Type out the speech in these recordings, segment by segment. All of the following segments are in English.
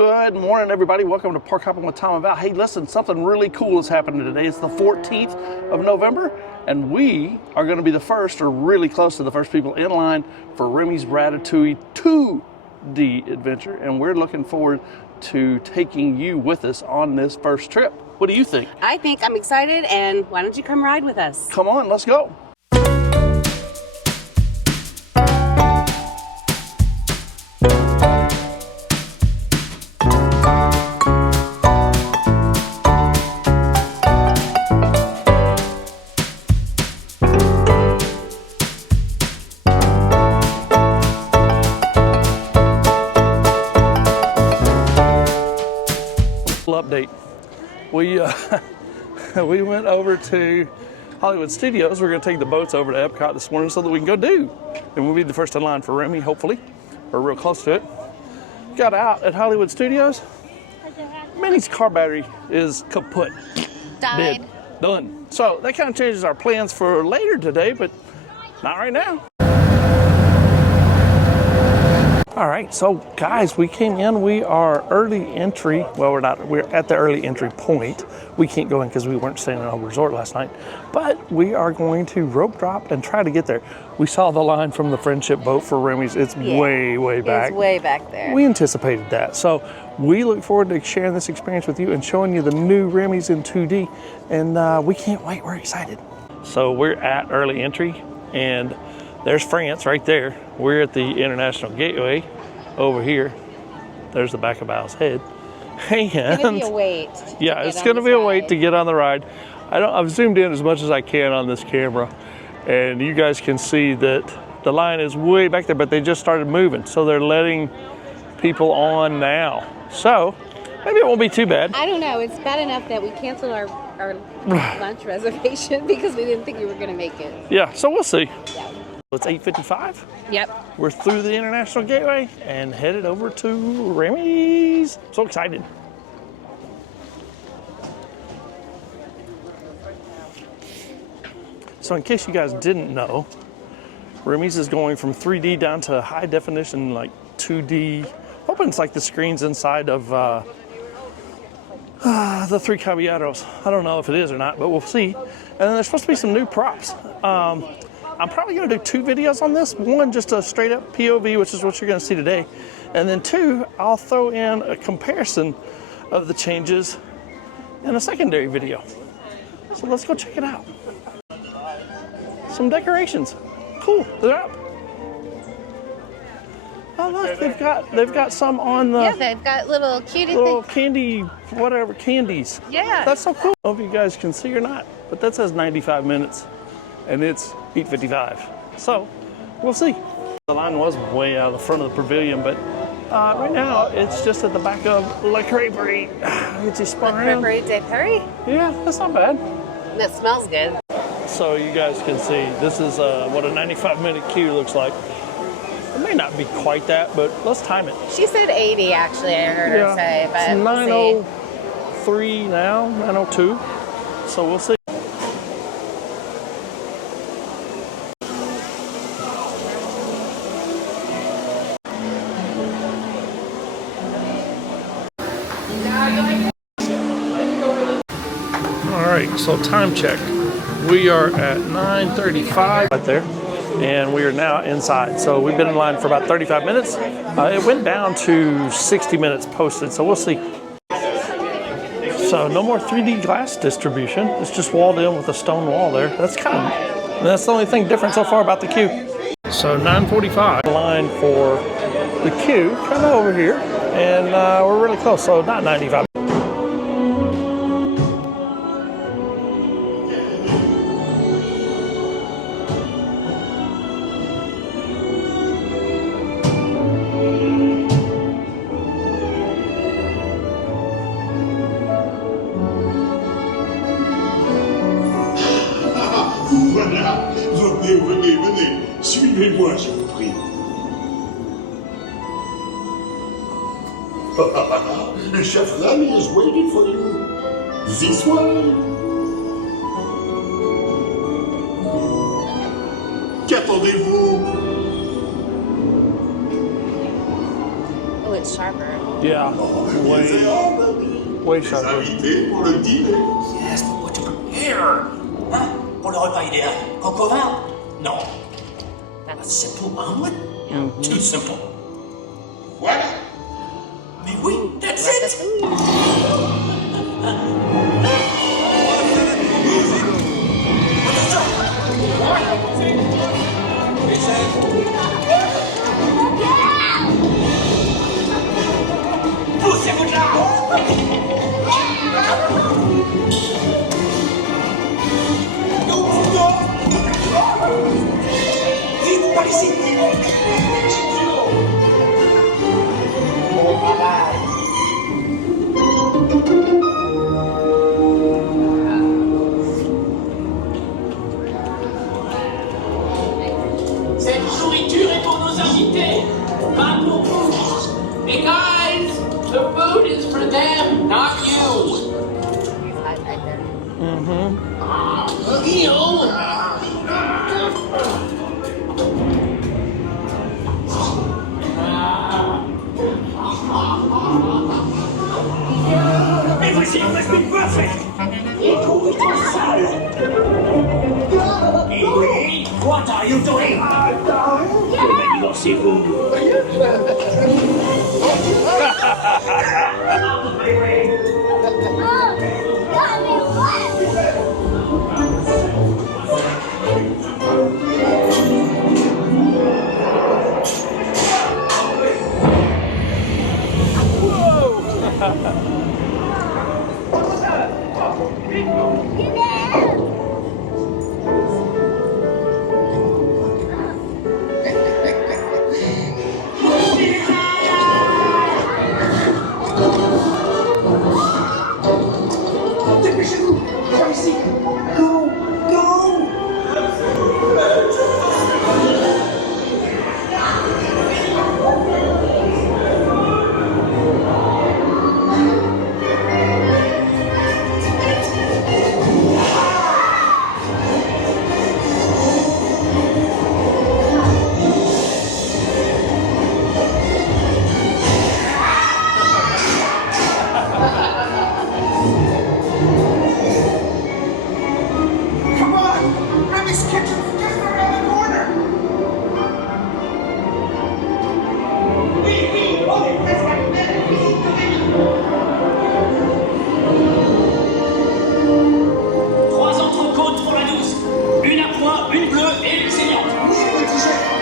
Good morning, everybody. Welcome to Park Hopping with Tom and Val. Hey, listen, something really cool is happening today. It's the 14th of November, and we are going to be the first, or really close to the first people in line for Remy's Ratatouille 2D adventure, and we're looking forward to taking you with us on this first trip. What do you think? I think I'm excited, and why don't you come ride with us? Come on, let's go. Update. We went over to Hollywood Studios. We're going to take the boats over to EPCOT this morning so that we can go do. And we'll be the first in line for Remy, hopefully. We're real close to it. Got out at Hollywood Studios. Minnie's car battery is kaput. Died. Dead. Done. So that kind of changes our plans for later today, but not right now. All right, so guys, we came in. We are early entry. Well, we're not. We're at the early entry point. We can't go in because we weren't staying in a resort last night. But we are going to rope drop and try to get there. We saw the line from the friendship boat for Remy's. It's way back. It's way back there. We anticipated that. So we look forward to sharing this experience with you and showing you the new Remy's in 2D. And we can't wait. We're excited. So we're at early entry, and there's France right there. We're at the International Gateway over here. There's the back of Val's head. And it's gonna be a wait. Yeah, it's gonna be a wait to get on the ride. I've zoomed in as much as I can on this camera, and you guys can see that the line is way back there, but they just started moving, so they're letting people on now. So maybe it won't be too bad. I don't know. It's bad enough that we canceled our lunch reservation because we didn't think we were gonna make it. Yeah, so we'll see. Yeah. It's 8:55. Yep. We're through the International Gateway and headed over to Remy's. So excited. So in case you guys didn't know, Remy's is going from 3D down to high definition, like 2D. Hoping it's like the screens inside of the Three Caballeros. I don't know if it is or not, but we'll see. And then there's supposed to be some new props. I'm probably going to do 2 videos on this. One, just a straight up POV, which is what you're going to see today. And then 2, I'll throw in a comparison of the changes in a secondary video. So let's go check it out. Some decorations. Cool, they're up. Oh look, they've got some on the... Yeah, they've got little cutie little things. candy, whatever, candies. Yeah. That's so cool. I don't know if you guys can see or not, but that says 95 minutes. And it's 8:55. So we'll see. The line was way out of the front of the pavilion, but right now it's just at the back of Le Crêperie. It just spun around. Le Crêperie de Paris? Yeah, that's not bad. That smells good. So you guys can see, this is what a 95-minute queue looks like. It may not be quite that, but let's time it. She said 80, actually, I heard her say, but it's we'll 9:03 now, 9:02. So we'll see. So time check. We are at 9:35 right there, and we are now inside. So we've been in line for about 35 minutes. It went down to 60 minutes posted, so we'll see. So no more 3D glass distribution. It's just walled in with a stone wall there. That's the only thing different so far about the queue. So 9:45 line for the queue, kind of over here, and we're really close. So not 95. Voilà, venez, suivez-moi, je vous prie. Chef Remy is waiting for you. This way. Qu'attendez-vous? Oh, it's sharper. Yeah, way Les sharper. invités pour le dîner. Yes, but what to prepare? Hein? Pour le repas idéal, coq au vin? No. A simple omelet? Too simple. Voilà. Mais oui, that's it! Poussez-vous de là! Vite, par ici! Bon travail! Cette nourriture est pour nos invités, pas pour vous. Hey guys, the food is for them, not you. Mais voici un aspect parfait. Et tout est en salle. Et oui, what are you doing? Divorcez-vous. Out of my way. Dépêchez-vous, par ici. Go, go. Come on, Remy's kitchen's just around the corner. Trois entrecôtes pour la douce, une à point, une bleue et une saignante.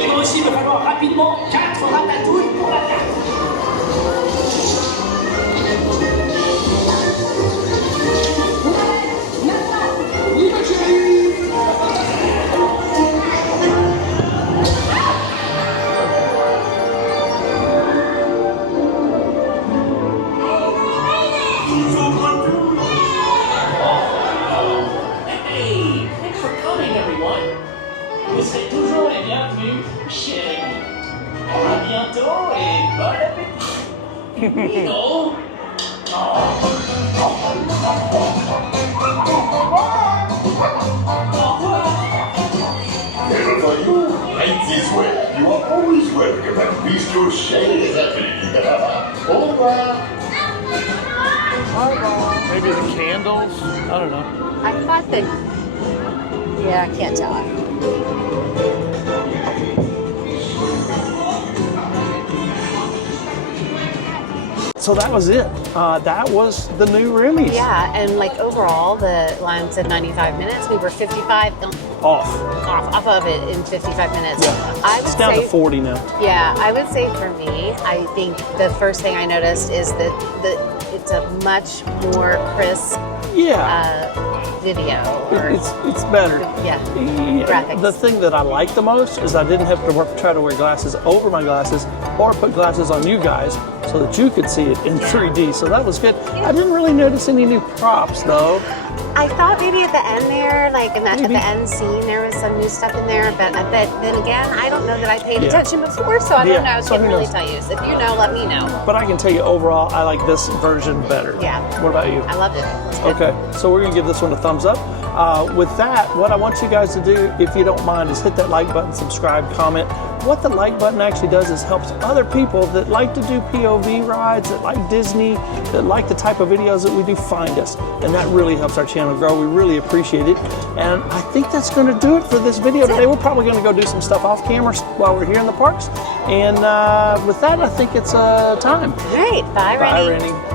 Il va aussi me falloir rapidement 4 ratatouilles pour la carte. Oui, ma chérie. Hey, thanks for coming, everyone. Vous serez toujours les bienvenus chez Remy. À bientôt et bon appétit. Non. Au revoir. Never for you. Right this way. You are always welcome at Bistro Chez Remy. Au revoir. Maybe the candles. I don't know. I thought that. Yeah, I can't tell. So that was it. That was the new Remy's. Yeah, and like overall, the line said 95 minutes. We were 55 Off. of it in 55 minutes. Yeah. I would It's down say, to 40 now. Yeah, I would say for me, I think the first thing I noticed is that it's a much more crisp Yeah. video. Or, It's better. yeah, graphics. The thing that I like the most is I didn't have to try to wear glasses over my glasses or put glasses on you guys so that you could see it in 3D. So that was good. I didn't really notice any new props though. I thought maybe at the end there, like at Maybe. the end scene, there was some new stuff in there. But then again, I don't know that I paid Yeah. attention before, so I don't Yeah, know. I so can't who really knows? tell you. So if you know, let me know. But I can tell you overall, I like this version better. Yeah. What about you? I loved it. It's good. Okay, so we're gonna give this one a thumbs up. With that, what I want you guys to do, if you don't mind, is hit that like button, subscribe, comment, what the like button actually does is helps other people that like to do POV rides, that like Disney, that like the type of videos that we do find us. And that really helps our channel grow. We really appreciate it. And I think that's going to do it for this video today. We're probably going to go do some stuff off camera while we're here in the parks. And with that, I think it's time. All right. Bye, Rennie. Bye, Rennie.